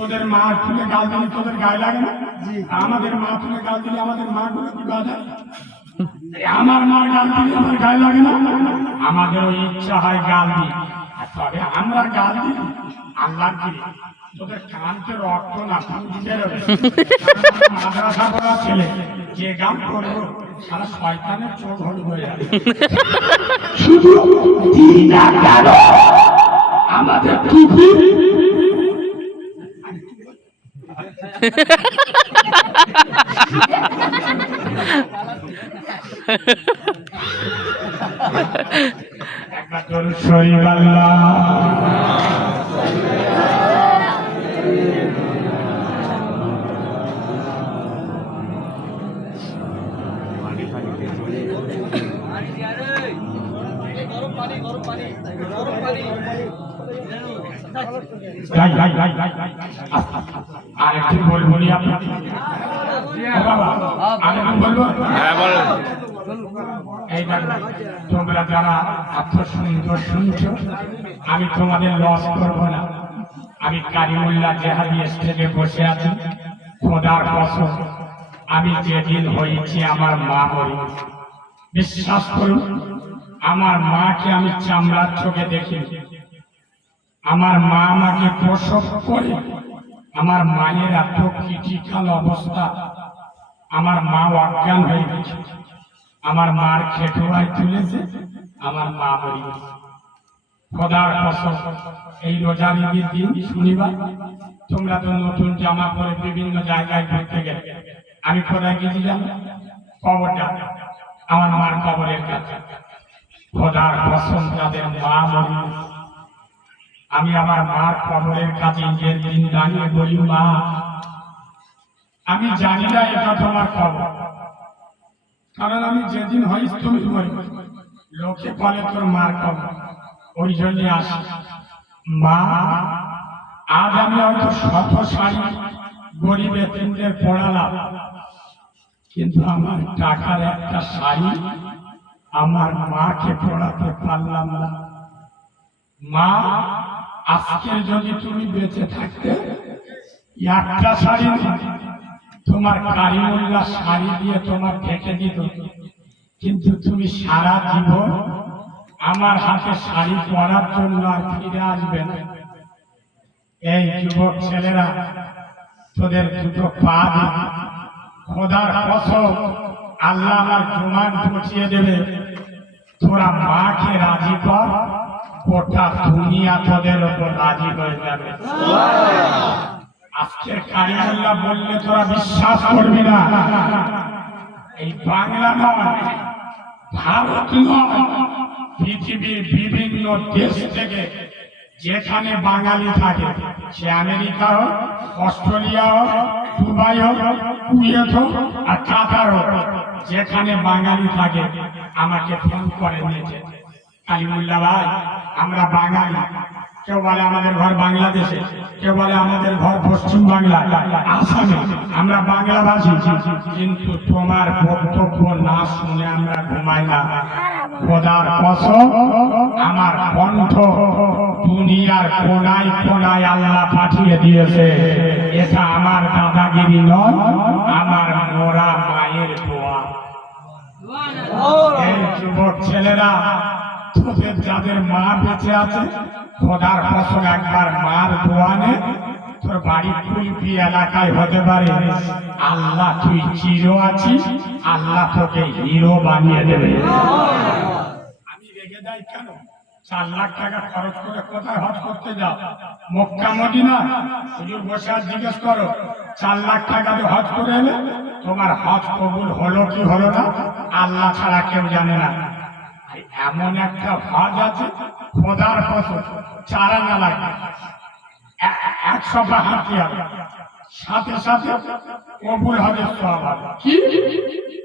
তোদের মা তুলে গাল দিলে তোদের গায়ে লাগে না? আমাদের মা তুলে গাল দিলে আমাদের মা গুলো কি বাজায়? আমার মা গাল দিলে আমার গায়ে লাগে না? আমাদেরও ইচ্ছা হয় গাল দিই, তবে আমরা গাল দিই আল্লাহ দিই। তোদের কানতে রক্ত না বেরোবে। মাদ্রাসা পড়া ছেলে যে গান করবো সারা শয়তানের চোখ হলুদ হয়ে যাবে। শুধু আমাদের টুপি একবার তোর শরীর আল্লাহ আরেকটু বলবো তোমরা যারা এত সুন্দর শুনছ, আমি তোমাদের লস করবো না। আমি কারিমুল্লাহ জেহাদি স্টেজে বসে আছি, খোদার কসম আমি যেদিন হয়েছি আমার মা হই, বিশ্বাস করুন আমার মাকে আমি চামড়ার চোখে দেখি। আমার মা আমাকে প্রসব করে, আমার মায়ের এত ক্রিটিক্যাল অবস্থা, আমার মা অজ্ঞান হয়ে গেছে, আমার মার খেটুয়ায় তুলেছে, আমার মা মরে গেছে। খোদার কসম এই রোজার ঈদের দিন শনিবার তোমরা তো নতুন জামা পরে বিভিন্ন জায়গায় ঘুরতে গেলে, আমি কোথায় গেছি জানো? কবরটা, আমার মার কবরের কাছে। খোদার কসম তাদের মা মরে গেছে, আমি আমার মার কবরের কাছে ঈদের দিন দাঁড়িয়ে বলি, মা আমি জানি না এটা তোমার কবর, কারণ আমি যেদিন হইস তুমি মরি, লোকে বলে তোর মার কবর, ওই জন্য আসি। মা আজ আমি হয়তো শত শাড়ি গরিব এতিমদের পড়ালাম, কিন্তু আমার টাকার একটা শাড়ি আমার মাকে পড়াতে পারলাম না। মা আজকে যদি তুমি বেঁচে থাকতে একটা শাড়ি তোমার কারিমুল্লাহ শাড়ি দিয়ে তোমার ঢেকে দিত, কিন্তু তুমি সারা জীবন আমার হাতে শাড়ি পরার জন্য আর ফিরে আসবে না। এই যুবক ছেলেরা তোদের দুটো পা দিয়ে খোদার কসম আল্লাহ আমার জমান পচিয়ে দেবে, তোরা মাকে রাজি কর, গোটা দুনিয়া তোদের ওপর রাজি হয়ে যাবে। আজকের কারিমুল্লাহ বললে তোরা বিশ্বাস করবি না, এই বাংলা নয়, ভারত নয়, পৃথিবীর বিভিন্ন দেশ থেকে যেখানে বাঙালি থাকে, সে আমেরিকা হোক, অস্ট্রেলিয়া হোক, দুবাই হোক, কুয়েত হোক আর কাতার হোক, যেখানে বাঙালি থাকে আমাকে ফোন করে নিয়েছে, কারিমুল্লাহ ভাই আমরা বাঙালি। কেউ বলে আমাদের ঘর বাংলাদেশে, কেউ বলে আমাদের ঘর পশ্চিম বাংলা, আসামে, আমরা বাংলাভাষী, কিন্তু তোমার বক্তব্য না শুনে আমরা ঘুমাই না। খোদার কসম আমার কণ্ঠ দুনিয়ার কোনায় কোনায় আল্লাহ পাঠিয়ে দিয়েছে, এটা আমার দাদাগিরি নয়, আমার মোরা মায়ের দোয়া। এই যুবক ছেলেরা তোদের যাদের মা বেঁচে আছে, খোদার কসম একবার মার দোয়া নে, তোর বাড়ি কুলপি এলাকায় হতে পারে, আল্লাহ তুই চির আছিস, আল্লাহ তোকে হিরো বানিয়ে দেবে। আমি রেগে যাই কেন? 4 লাখ টাকা খরচ করে কোথায় হজ করতে যাও? Mecca Medina. হুজুর বসে আর জিজ্ঞেস করো 4 লাখ টাকা দিয়ে হজ করে এলে তোমার হজ কবুল হলো কি হলো না আল্লাহ ছাড়া কেউ জানে না। এমন একটা হজ আছে খোদার কসম চারা না লাগে, 100 পা হাঁটি হবে, সাথে সাথে কবুল হবে সব। কি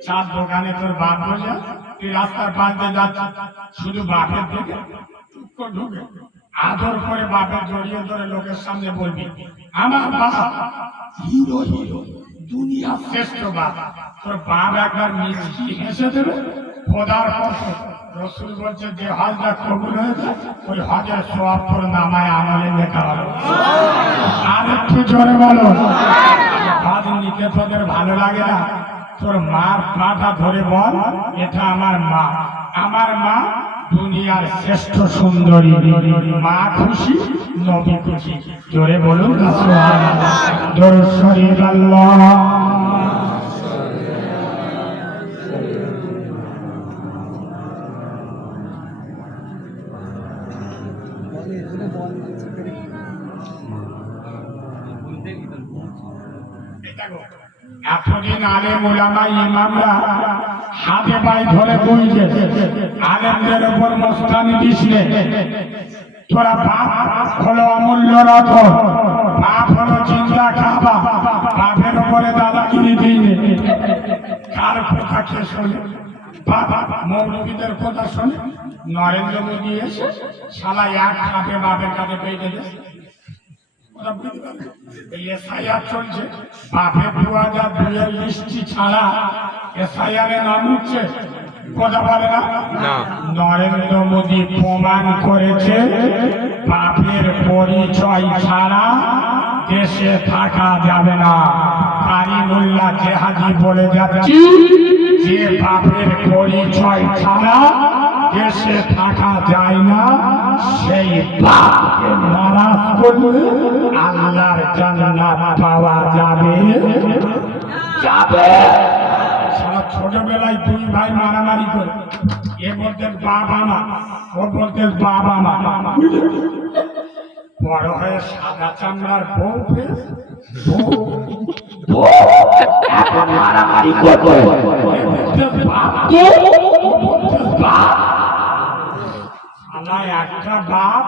4 দোকানে তোর বাপ বসে, তুই রাস্তার পাশে যাচ্ছিস, শুধু বাপের দিকে ঢুকে আদর করে বাপের জড়িয়ে ধরে লোকের সামনে বলবি আমার বাপ হিরো হিরো, দুনিয়া শ্রেষ্ঠ বাপ। তোর বাপ একবার মিষ্টি হেসে দেবে। খোদার কসম রসুল বলছে যে হজটা কবুল হয়েছে ওই হজের সওয়াব তোর নামায় আমলে লেখা হলো। আর একটু জোরে বলো। হাত নিতে তোদের ভালো লাগে না? তোর মার পাটা ধরে বল, এটা আমার মা। আমার মা দুনিয়ার শ্রেষ্ঠ সুন্দরী। মা খুশি, নবী খুশি। জোরে বলুন না সুবহানাল্লাহ। দরুদ শরীফ আল্লাহ। এতদিন আলেম ওলামা ইমামরা হাতে পায়ে ধরে বইছে, আলেমদের উপর মস্তানি দিস নে। তোরা বাপ হলো অমূল্য রতন, বাপ হলো জিন্দা কাবা, বাপের উপরে দাদাগিরি দিই। কার কথা কে শোনে? বাবা মৌলবীদের কথা শোনে। নরেন্দ্র মোদী এসে শালা এক হাতে বাপের কাছে পেয়ে গেছে। এসআইআর চলছে, বাপের 2002 লিস্টি ছাড়া এসআইআরে নাম উঠছে, কথা বলে না। নরেন্দ্র মোদী প্রমাণ করেছে বাপের পরিচয় ছাড়া দেশে থাকা যাবে না। কারিমুল্লাহ জেহাদি বলে যাচ্ছি, যে বাপের পরিচয় ছাড়া দেশে থাকা যায় না, সেই বাপকে নারাজ করলে আল্লাহর জান্নাত পাওয়া যাবে। ছোটবেলায় দুই ভাই মারামারি করে, এ বলতেন বাবা মা, ও বলতেন বাবা মা। বড় হয়ে সাদা চামড়ার বউ এখন মারামারি করে একটা বাপ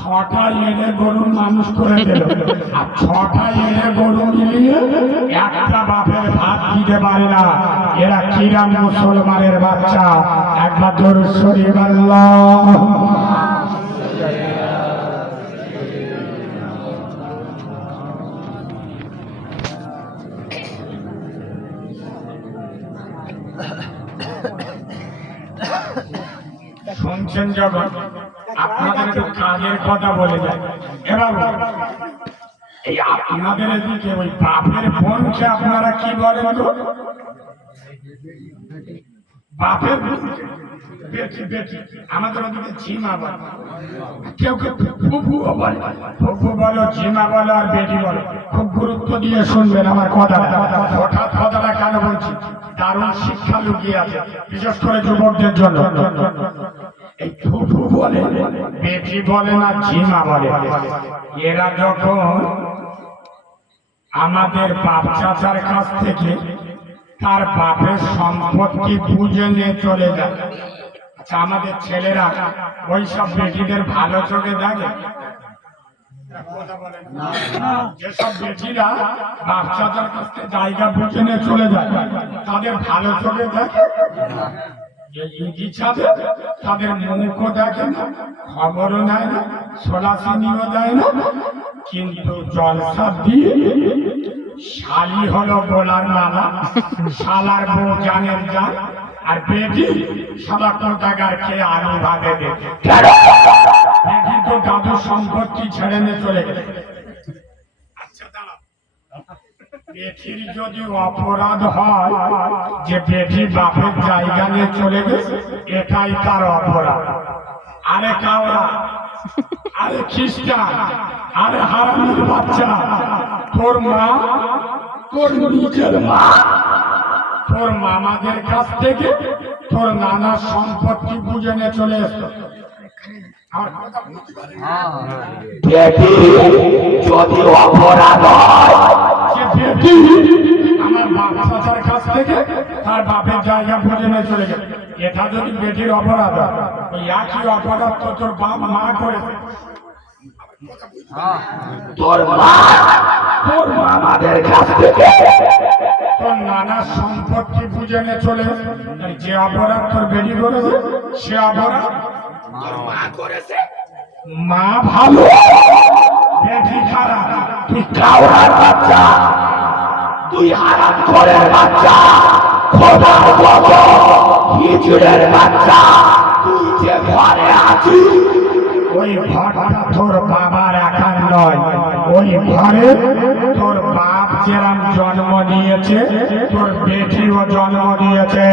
6টা এনে গরু মানুষ করে দিল, আর 6টা এনে গরু মিলিয়ে একটা বাপের ভাত দিতে পারে না। এরা কিরাম মুসলমানের বাচ্চা। একবার দরুদ শরীফ আল্লাহ। শুনছেন যখন আপনাদের একটু কাজের কথা বলে যায়। এবার এই আপনাদের এদিকে ওই বাপের বোনকে আপনারা কি বলেন তো? বাপের বেটি বেটি, আমাদের ওদিকে ঝিমা বলে, কেউ কেউ ফুফুও বলে। ফুফু বলো, ঝিমা বলো, আর বেটি বলো। খুব গুরুত্ব দিয়ে শুনবেন আমার কথাটা। হঠাৎ কথাটা কেন বলছি, দারুণ শিক্ষা লুকিয়ে আছে, বিশেষ করে যুবকদের জন্য। এই ফুফু বলে, বেটি বলে না, ঝিমা বলে। এরা যখন আমাদের বাপ চাচার কাছ থেকে তার বাপের সম্পত্তি বুঝে নিয়ে চলে যায়, আচ্ছা আমাদের ছেলেরা ওই সব বেটিদের ভালো চোখে দেখে? যেসব বেটিরা বাপ চাচার কাছ থেকে জায়গা বুঝে নিয়ে চলে যায়, তাদের ভালো চোখে দেখে? তাদের মুখও দেখে না, খবরও নেয় না, সোলাসিনিও দেয় না। কিন্তু জলসা দিয়ে শালি হলো গোলার মালা, শালার বউ জানের জান, আর বেটি সাদা কোটাগার খেয়ে আলু ভাগে দেবে। বেটি তো দাদুর সম্পত্তি ছেড়ে নিয়ে চলে গেছে। আচ্ছা দাঁড়া, বেটির যদি অপরাধ হয় যে বেটি বাপের জায়গা নিয়ে চলে গেছে, এটাই তার অপরাধ। আরে কাওড়া, আরে খ্রিস্টান, আরে হারামির বাচ্চা, তোর মা, তোর নিজের মা, তোর মামাদের কাছ থেকে তোর নানার সম্পত্তি বুঝে নিয়ে চলে এসো। যদি অপরাধ হয়, আমার বাপ চাচার কাছ থেকে তার বাপের জায়গা বুঝে নিয়ে চলে গেছে, এটা যদি বেটির অপরাধ হয়, ওই একই অপরাধ তো তোর বাপ মা করেছে। তোর মা তোর মামাদের কাছ থেকে তোর নানার সম্পত্তি বুঝে নিয়ে চলে, যে অপরাধ তোর বেটি করেছে সে অপরাধ তোর মা করেছে। মা ভালো, বেটি খারাপ। তুই কাওড়ার বাচ্চা, তুই হারাম ঘরের বাচ্চা, খোদার বছর হিজড়ের বাচ্চা। তুই যে ঘরে আছিস, ওই ঘরটা তোর বাবার একার নয়, ওই ঘরে তোর বাপ যেরাম জন্ম দিয়েছে তোর বেটিও জন্ম দিয়েছে।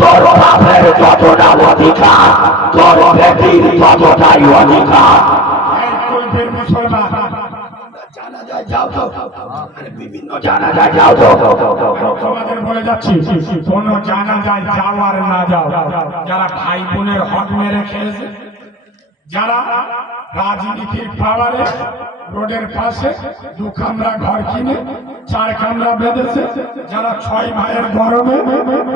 তোর বাপের যতটা অধিকার তোর বেটির ততটাই অধিকার। এই কুলফির মুসলমান জানাজায় যাও তো, বিভিন্ন জানাজায় যাও তো। তোমাদের বলে যাচ্ছি কোন জানাজায় যাও আর না যাও, যারা ভাই বোনের হক মেরে খেয়েছে, যারা রাজনীতির পাওয়ারে রোডের পাশে 2 কামরা ঘর কিনে 4 কামরা বেঁধেছে, যারা 6 ভাইয়ের গরমে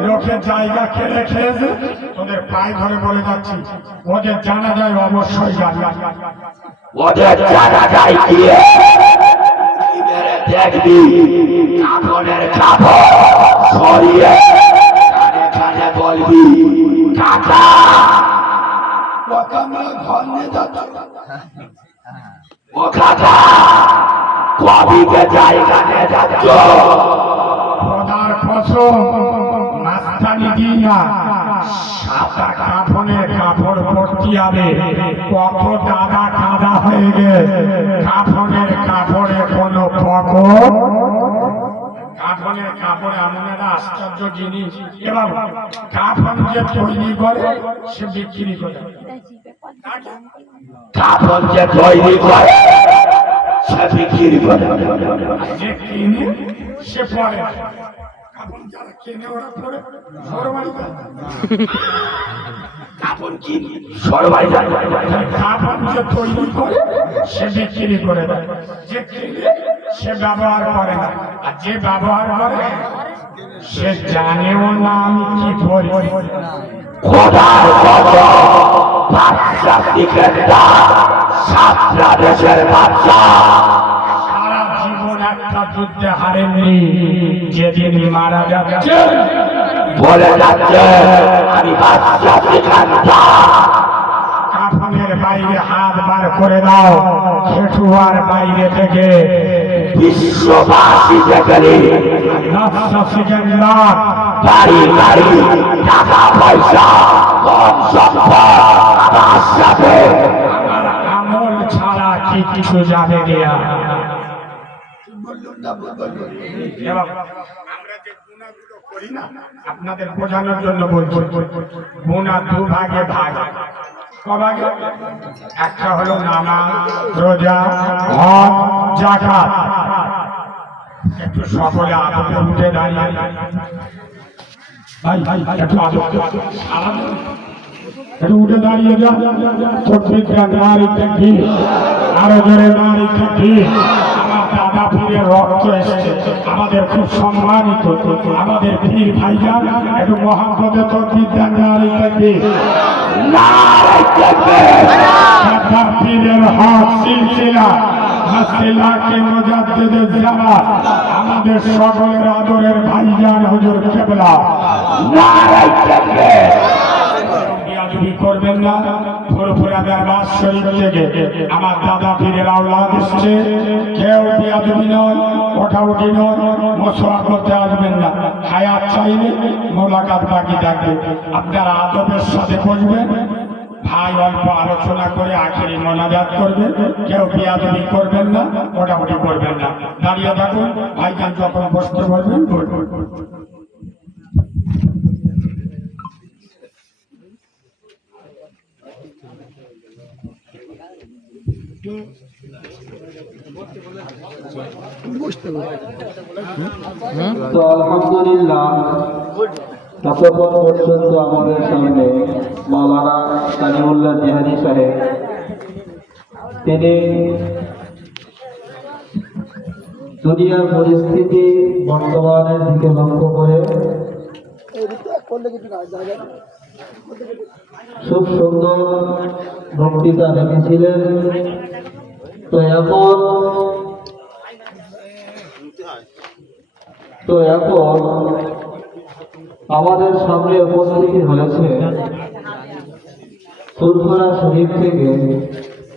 লোকের জায়গা কেড়ে খেয়েছে, তোদের পায়ে ধরে বলে যাচ্ছি ওদের জানাজায় অবশ্যই যাবে। ওদের জানাজায় গিয়ে দেখবি কাপড়ের কাপড় সরিয়ে কানে কানে বলবি কাকা ও কামরা ঘর নিয়ে যাচ্ছে, ও কাকা কবিকে জায়গা নিয়ে যাচ্ছ। খোদার কসম মাস্তানি দিই না, সাদা কাফনের কাপড় ভর্তি হবে, কত দাদা কাদা হয়ে গে কাফনের কাপড়ে কোনো পকর। কাফনের কাপড়ে এমন একটা আশ্চর্য জিনিস, এবার কাফন যে তৈরি করে সে বিক্রি করে, কাপড় যে তৈরি করে সে বিক্রি করে, যে কিনে সে পরে। কাফন যারা কেনে ওরা পরে সরবারি করে। কাপড় কিনি সবাই যায়, কাপড় যে তৈরি করে সে বিক্রি করে দেয়, যে কিনে সে ব্যবহার করে না, আর যে ব্যবহার করে সে জানেও না আমি কি করি। খোদার কত বাচ্চা দিকে সাতটা দেশের বাচ্চা সারা জীবন একটা যুদ্ধে হারেননি, যেদিন মারা যাচ্ছে বলে যাচ্ছে আমি বাচ্চা দিখানটা। কাফনের বাইরে হাত বার করে দাও, খেটুয়ার বাইরে থেকে বিশ্ববাসী দেখলি বাড়ি গাড়ি টাকা পয়সা ধন সম্পদ আমার সাথে আমল ছাড়া কি কিছু যাবে গিয়া। এবং আমরা যে গুনাহগুলো করি না, আপনাদের বোঝানোর জন্য বলছি, গুনাহ 2 ভাগে ভাগ। কভাগে? একটা হলো নামাজ, রোজা, হজ, যাকাত। একটু সকলে আদবে উঠে দাঁড়িয়ে ভাই একটু আদবে একটু উঠে দাঁড়িয়ে যা। প্রত্যেকটা নারী থেকে আরো জোরে নারী থেকে। আমার দাদা পীরের রক্ত এসেছে, আমাদের খুব সম্মানিত আমাদের পীর ভাইজান, একটু মহাব্বতে তকবীর দেন নারী থেকে। দাদা পীরের হক সিলসিলা হাসিলাকে মুজাদ্দিদের জামাত, আমাদের সকলের আদরের ভাইজান হুজুর কেবলা। বিয়াদবি করবেন না। ফুরফুরা দরবার শরীফ থেকে আমার দাদা পীরের আওলাদ এসছে, কেউ বিয়াদবি নয়, ওঠাউঠি নয়, মুসওয়া করতে আসবেন না। হায়াত চাইলে মোলাকাত বাকি থাকবে, আপনারা আদবের সাথে বসবেন। ভাই অল্প আলোচনা করে আখেরি মোনাজাত করবেন, কেউ বিয়াদবি করবেন না, ওঠাউঠি করবেন না। দাঁড়িয়ে থাকুন, ভাইজান যখন বসতে বলবেন বলবেন। তো আলহামদুলিল্লাহ এতক্ষণ পর্যন্ত আমাদের সামনে মাওলানা সানিউল্লাহ জিহাদি সাহেব, তিনি দুনিয়ার পরিস্থিতি বর্তমানের দিকে লক্ষ্য করে খুব সুন্দর বক্তৃতা রেখেছিলেন। তো এখন আমাদের সামনে উপস্থিতি হয়েছে ফুরফুরা শরীফ থেকে